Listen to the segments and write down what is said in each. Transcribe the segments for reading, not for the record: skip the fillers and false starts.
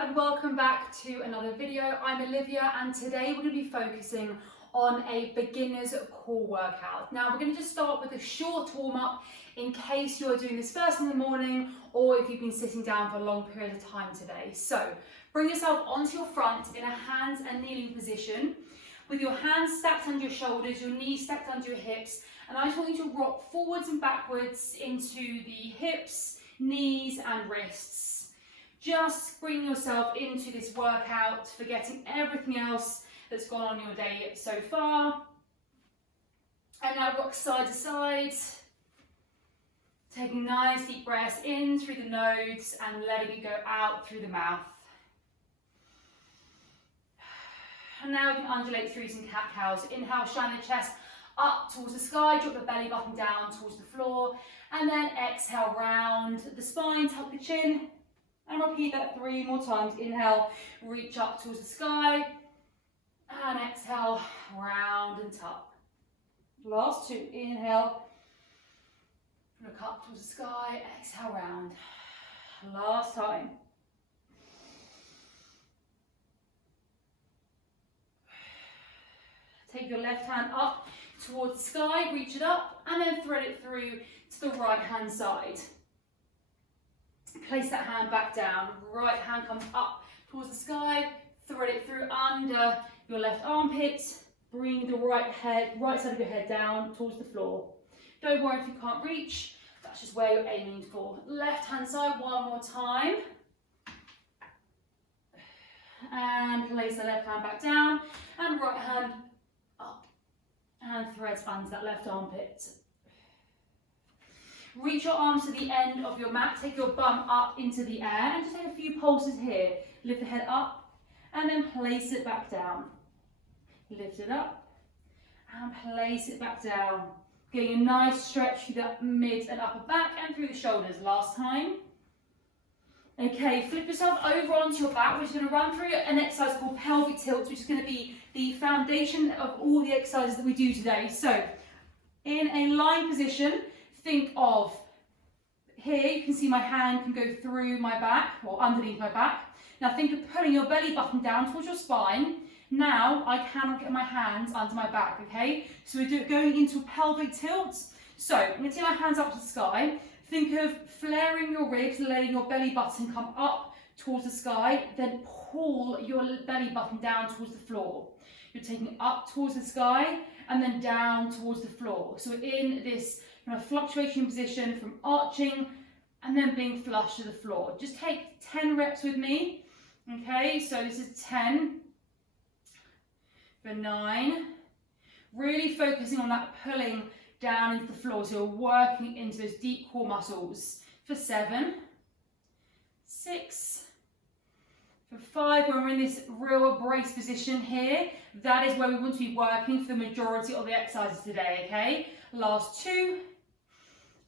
and welcome back to another video. I'm Olivia and today we're going to be focusing on a beginner's core workout. Now we're going to just start with a short warm-up in case you're doing this first in the morning or if you've been sitting down for a long period of time today. So bring yourself onto your front in a hands and kneeling position with your hands stacked under your shoulders, your knees stacked under your hips, and I just want you to rock forwards and backwards into the hips, knees and wrists. Just bring yourself into this workout, forgetting everything else that's gone on your day so far. And now rock side to side, taking nice deep breaths in through the nose and letting it go out through the mouth. And now we can undulate through some cat-cows. Inhale, shine the chest up towards the sky, drop the belly button down towards the floor, and then exhale, round the spine, tuck the chin, and repeat that 3 more times. Inhale, reach up towards the sky, and exhale, round and tuck. Last 2, inhale, look up towards the sky, exhale, round. Last time. Take your left hand up towards the sky, reach it up, and then thread it through to the right hand side. Place that hand back down. Right hand comes up towards the sky, thread it through under your left armpit. Bring the right side of your head down towards the floor. Don't worry if you can't reach, that's just where you're aiming for. Left hand side, one more time. And place the left hand back down, and right hand up. And threads under that left armpit. Reach your arms to the end of your mat, take your bum up into the air and just take a few pulses here. Lift the head up and then place it back down. Lift it up and place it back down. Getting a nice stretch through that mid and upper back and through the shoulders. Last time. Okay, flip yourself over onto your back. We're just going to run through an exercise called pelvic tilts, which is going to be the foundation of all the exercises that we do today. So, in a lying position, think of here, you can see my hand can go through my back or underneath my back. Now think of pulling your belly button down towards your spine. Now I cannot get my hands under my back, okay? So we're going into a pelvic tilt. So I'm going to take my hands up to the sky. Think of flaring your ribs, letting your belly button come up towards the sky, then pull your belly button down towards the floor. You're taking it up towards the sky and then down towards the floor. So we're in this kind of fluctuation position from arching and then being flush to the floor. Just take 10 reps with me. Okay, so this is 10 for 9. Really focusing on that pulling down into the floor. So you're working into those deep core muscles for 7, 6, for 5, when we're in this real brace position here, that is where we want to be working for the majority of the exercises today, okay? Last 2,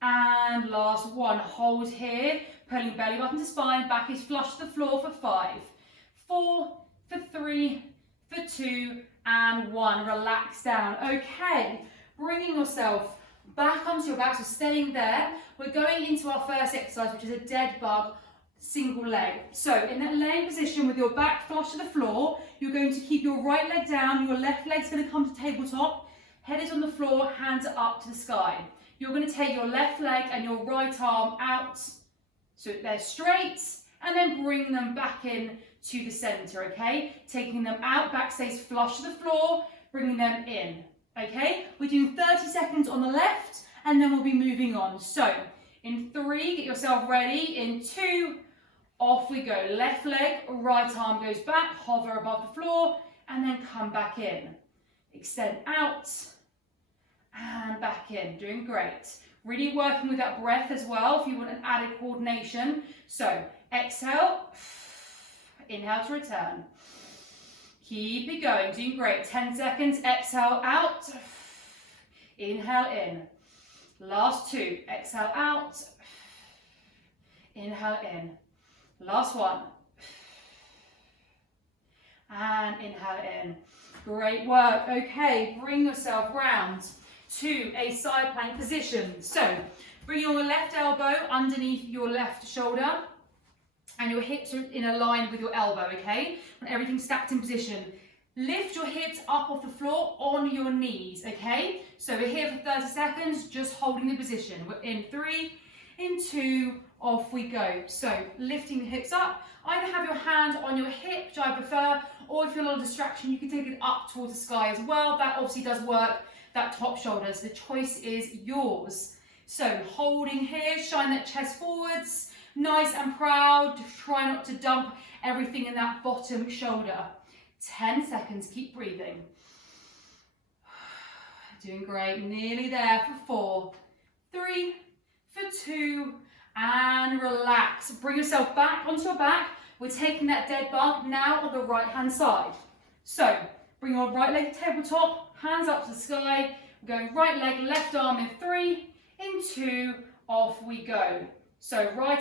and last 1. Hold here, pulling belly button to spine, back is flush to the floor for 5, 4, for 3, for 2, and 1. Relax down. Okay, bringing yourself back onto your back, so staying there. We're going into our first exercise, which is a dead bug single leg. So in that laying position with your back flush to the floor, you're going to keep your right leg down, your left leg's going to come to tabletop, head is on the floor, hands are up to the sky. You're going to take your left leg and your right arm out, so they're straight, and then bring them back in to the center, okay? Taking them out, back stays flush to the floor, bringing them in, okay? We're doing 30 seconds on the left, and then we'll be moving on. So, in 3, get yourself ready. In 2, off we go. Left leg, right arm goes back, hover above the floor, and then come back in. Extend out, and back in. Doing great. Really working with that breath as well if you want an added coordination. So, exhale, inhale to return. Keep it going, doing great. 10 seconds, exhale out, inhale in. Last 2, exhale out, inhale in. Last 1, and inhale in. Great work. Okay, bring yourself round to a side plank position. So bring your left elbow underneath your left shoulder. and your hips are in a line with your elbow, okay? And everything's stacked in position. Lift your hips up off the floor on your knees, okay? So we're here for 30 seconds, just holding the position. We're in 3, in 2, off we go. So lifting the hips up, either have your hand on your hip, which I prefer, or if you're a little distraction, you can take it up towards the sky as well. That obviously does work, that top shoulder, so the choice is yours. So holding here, shine that chest forwards, nice and proud. Try not to dump everything in that bottom shoulder. 10 seconds, keep breathing. Doing great, nearly there for 4, 3, for 2, and relax. Bring yourself back onto your back. We're taking that dead bug now on the right hand side. So bring your right leg to tabletop, hands up to the sky. We're going right leg, left arm in 3, in 2, off we go. So right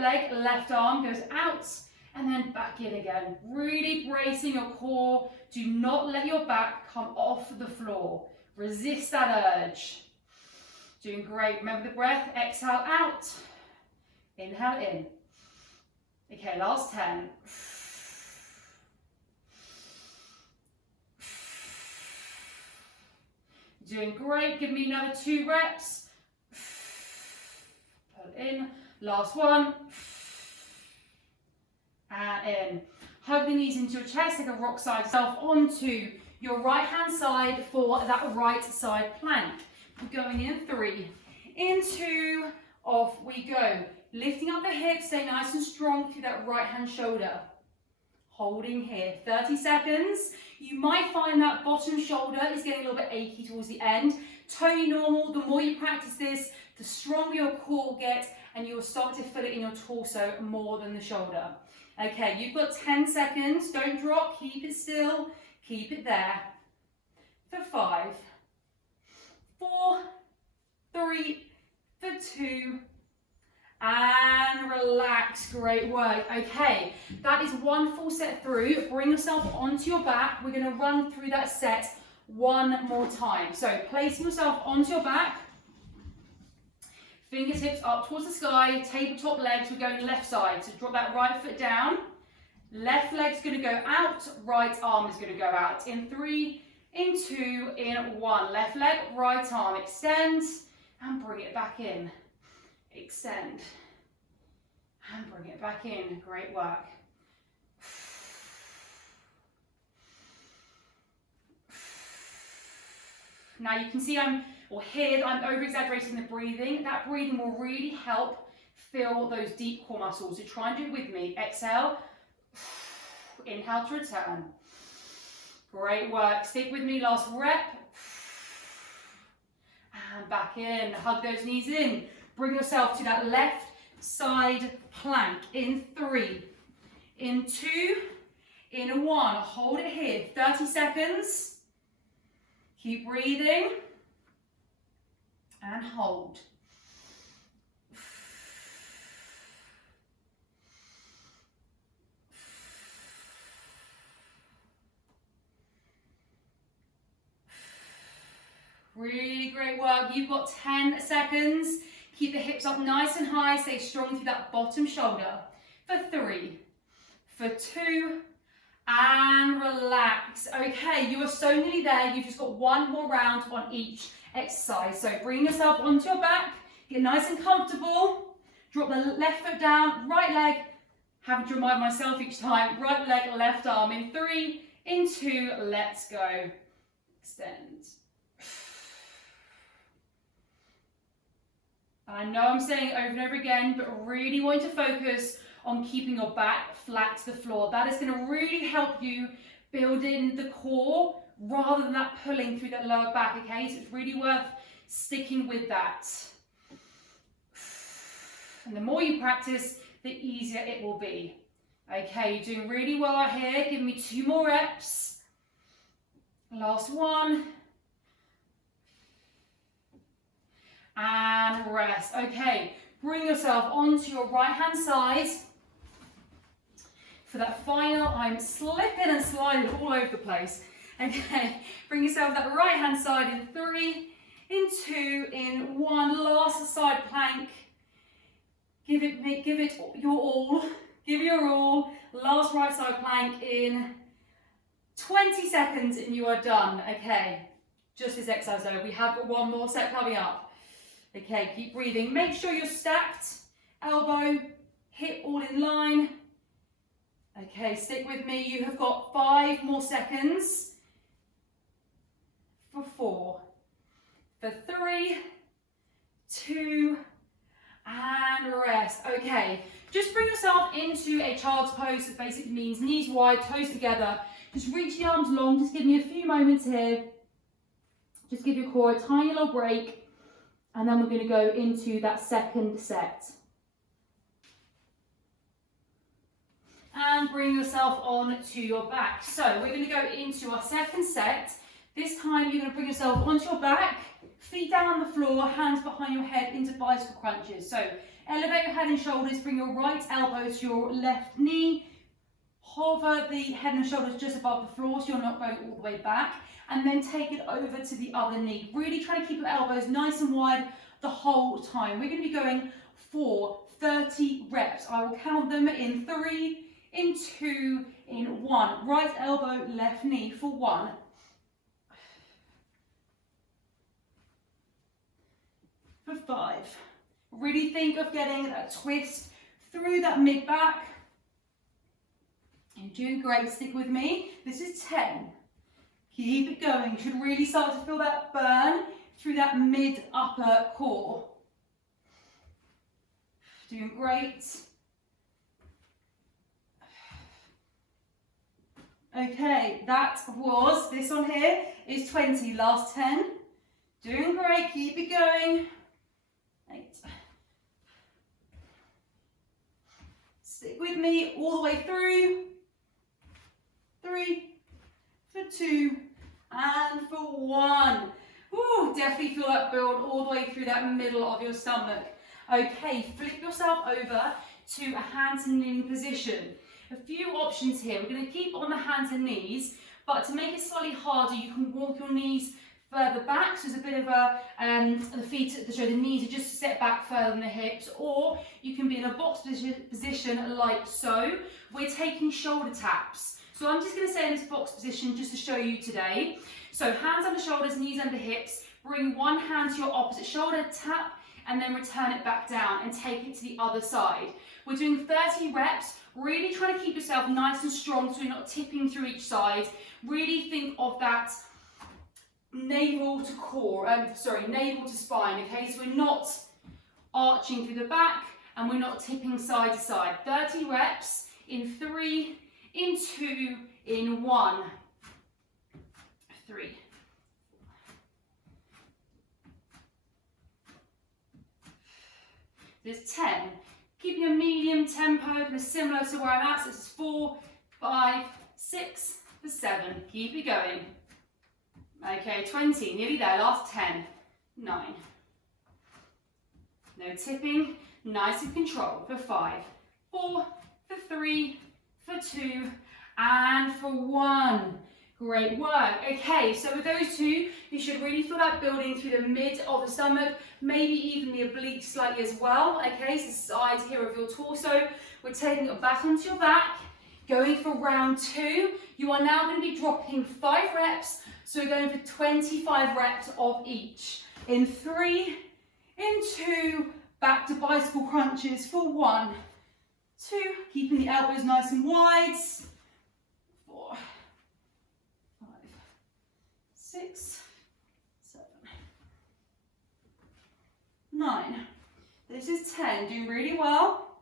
leg, left arm goes out and then back in again. Really bracing your core. Do not let your back come off the floor. Resist that urge. Doing great. Remember the breath. Exhale out. Inhale in. Okay, last 10. Doing great. Give me another 2 reps. Pull in. Last 1. And in. Hug the knees into your chest, take a rock side self onto your right hand side for that right side plank. We're going in 3, in 2, off we go. Lifting up the hips, stay nice and strong through that right hand shoulder. Holding here, 30 seconds. You might find that bottom shoulder is getting a little bit achy towards the end. Totally normal. The more you practice this, the stronger your core will get, and you will start to feel it in your torso more than the shoulder. Okay, you've got 10 seconds. Don't drop, keep it still, keep it there. For 5, 4, 3, for 2, and relax. Great work. Okay, that is 1 full set through. Bring yourself onto your back. We're going to run through that set 1 more time. So placing yourself onto your back, fingertips up towards the sky, tabletop legs, we're going left side. So drop that right foot down. Left leg's going to go out, right arm is going to go out. In 3, in 2, in 1. Left leg, right arm, extend, and bring it back in. Extend, and bring it back in. Great work. Now you can see I'm over-exaggerating the breathing. That breathing will really help fill those deep core muscles. So try and do it with me. Exhale, inhale to return. Great work. Stick with me, last rep. And back in. Hug those knees in. Bring yourself to that left side plank. In 3, in 2, in 1. Hold it here. 30 seconds. Keep breathing. And hold. Really great work. You've got 10 seconds. Keep the hips up nice and high. Stay strong through that bottom shoulder. For 3, for 2, and relax. Okay, you are so nearly there. You've just got 1 more round on each exercise. So bring yourself onto your back. Get nice and comfortable. Drop the left foot down. Right leg. Having to remind myself each time. Right leg, left arm. In 3, in 2. Let's go. Extend. I know I'm saying it over and over again, but really want you to focus on keeping your back flat to the floor. That is going to really help you build in the core rather than that pulling through that lower back, okay? So it's really worth sticking with that. And the more you practice, the easier it will be. Okay, you're doing really well here. Give me 2 more reps. Last 1. And rest. Okay, bring yourself onto your right hand side. For that final, I'm slipping and sliding all over the place. Okay, bring yourself that right hand side in 3, in 2, in 1. Last side plank. Give it your all. Give your all. Last right side plank in 20 seconds and you are done. Okay, just this exercise though. We have got one more set coming up. Okay, keep breathing. Make sure you're stacked. Elbow, hip all in line. Okay, stick with me. You have got 5 more seconds. For 4, for 3, 2, and rest. Okay, just bring yourself into a child's pose. That basically means knees wide, toes together. Just reach the arms long. Just give me a few moments here. Just give your core a tiny little break. And then we're going to go into that second set. And bring yourself on to your back. So we're going to go into our second set. This time you're going to bring yourself onto your back, feet down on the floor, hands behind your head into bicycle crunches. So elevate your head and shoulders, bring your right elbow to your left knee, hover the head and shoulders just above the floor so you're not going all the way back, and then take it over to the other knee. Really try to keep your elbows nice and wide the whole time. We're going to be going for 30 reps. I will count them in 3, in 2, in 1. Right elbow, left knee for 1. For 5. Really think of getting a twist through that mid back. You're doing great, stick with me. This is 10. Keep it going. You should really start to feel that burn through that mid upper core. Doing great. Okay, that was, this one here is 20, last 10. Doing great, keep it going. 8. Stick with me all the way through. 3, for 2, and for 1. Ooh, definitely feel that build all the way through that middle of your stomach. Okay, flip yourself over to a hands and kneeling position. A few options here. We're going to keep on the hands and knees, but to make it slightly harder, you can walk your knees further back, so there's a bit of a, the knees are just set back further than the hips, or you can be in a box position like so. We're taking shoulder taps. So I'm just going to stay in this box position just to show you today. So hands under shoulders, knees under hips, bring one hand to your opposite shoulder, tap, and then return it back down and take it to the other side. We're doing 30 reps, really trying to keep yourself nice and strong so you're not tipping through each side. Really think of that navel to core, navel to spine, okay? So we're not arching through the back and we're not tipping side to side. 30 reps in 3, in 2, in 1. 3. There's 10. Keeping a medium tempo, kind of similar to where I'm at. So this is 4, 5, 6, 7. Keep it going. Okay, 20, nearly there, last 10, 9. No tipping, nice and controlled for 5, 4, for 3, for 2, and for 1. Great work. Okay, so with those two, you should really feel that building through the mid of the stomach, maybe even the obliques slightly as well. Okay, so the sides here of your torso. We're taking it back onto your back, going for round 2. You are now going to be dropping 5 reps. So we're going for 25 reps of each. In 3, in 2, back to bicycle crunches for 1, 2, keeping the elbows nice and wide. 4, 5, 6, 7, 9. This is 10, doing really well.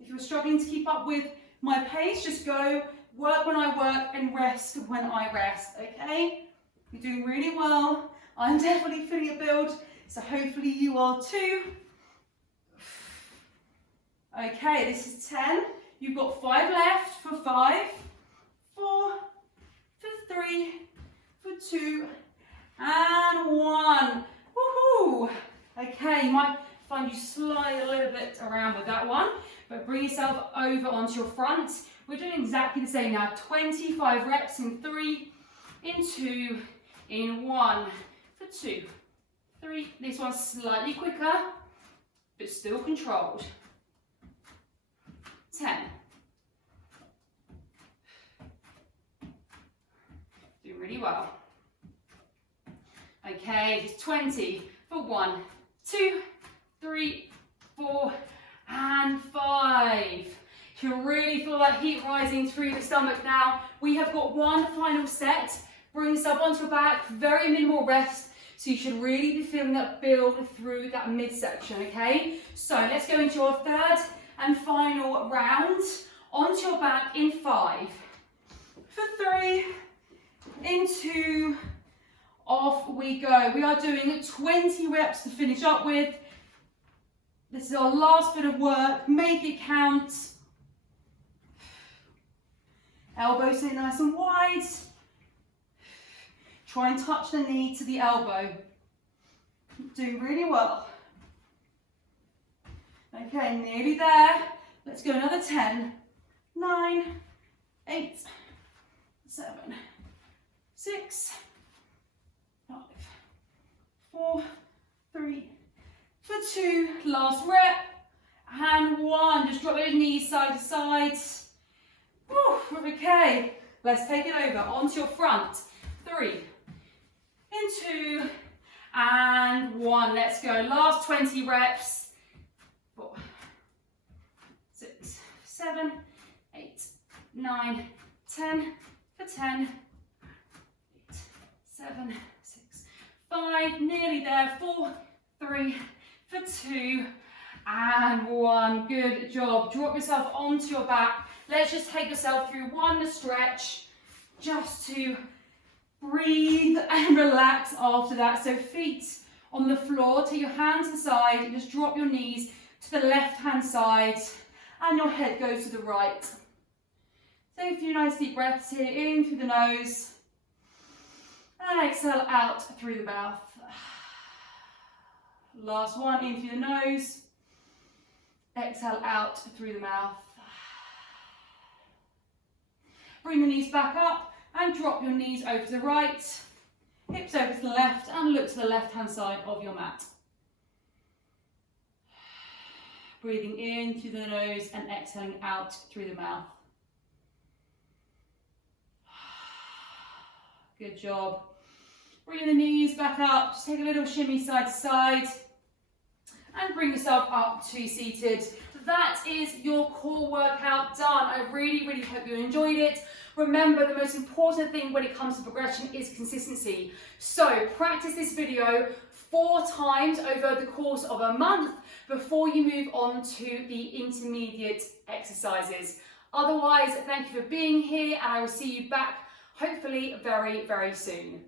If you're struggling to keep up with my pace, just go work when I work and rest when I rest, okay? You're doing really well. I'm definitely feeling a build, so hopefully you are too. Okay, this is 10. You've got 5 left for 5, 4, for 3, for 2, and 1. Woohoo! Okay, you might find you slide a little bit around with that one, but bring yourself over onto your front. We're doing exactly the same now. 25 reps in 3, in 2, in 1, for 2, 3. This one's slightly quicker. but still controlled. 10. Doing really well. Okay, just 20 for 1, 2, 3, 4, and 5. You can really feel that heat rising through the stomach now. We have got one final set. Bring yourself onto your back, very minimal rest. So you should really be feeling that build through that midsection, okay? So let's go into your third and final round. Onto your back in 5, for 3, in 2, off we go. We are doing 20 reps to finish up with. This is our last bit of work. Make it count. Elbows sit nice and wide. Try and touch the knee to the elbow. Do really well. Okay, nearly there. Let's go another 10, 9, 8, 7, 6, 5, 4, 3, for 2, last rep, and 1. Just drop those knees side to side. Whew, okay, let's take it over onto your front. 3, in 2, and 1. Let's go. Last 20 reps. 4, 6, 7, 8, 9, 10, for 10, 8, 7, 6, 5, nearly there. 4, 3, for 2, and 1. Good job. Drop yourself onto your back. Let's just take yourself through one stretch, just to breathe and relax after that. So feet on the floor, take your hands to the side, and just drop your knees to the left hand side, and your head goes to the right. Take a few nice deep breaths here, in through the nose, and exhale out through the mouth. Last one, in through the nose, exhale out through the mouth. Bring the knees back up and drop your knees over to the right, hips over to the left, and look to the left hand side of your mat. Breathing in through the nose and exhaling out through the mouth. Good job. Bring the knees back up, just take a little shimmy side to side, and bring yourself up to seated. That is your core workout done. I really, really hope you enjoyed it. Remember, the most important thing when it comes to progression is consistency. So practice this video 4 times over the course of a month before you move on to the intermediate exercises. Otherwise, thank you for being here, and I will see you back hopefully very, very soon.